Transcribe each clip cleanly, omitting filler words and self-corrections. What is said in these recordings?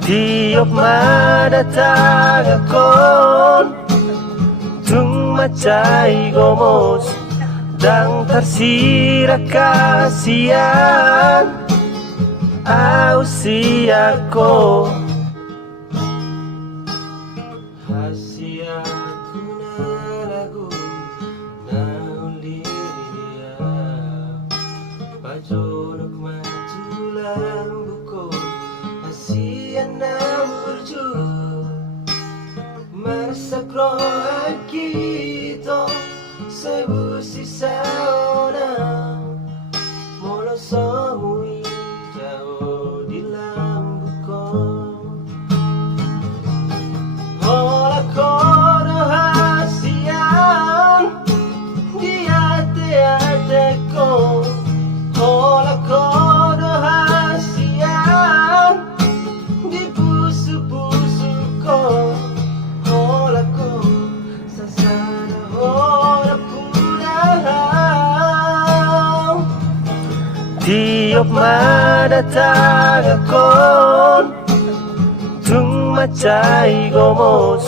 Tiap mendatang akon tung macai gomos dan tersirat kasihan ausiaku hasiaku naragu nauliria pajonok majulang buko hasian namurju marsakro akito sebusi saona molo somui jauh di lambuko hola kono hasian di ate-ateko hola kono hasian di pusu-pusuko hola ko sasana hola pulang tiap mendatang akon tung macai gomos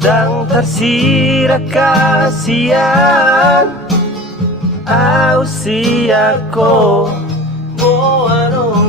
dan tersirat kasihan ausiaku boano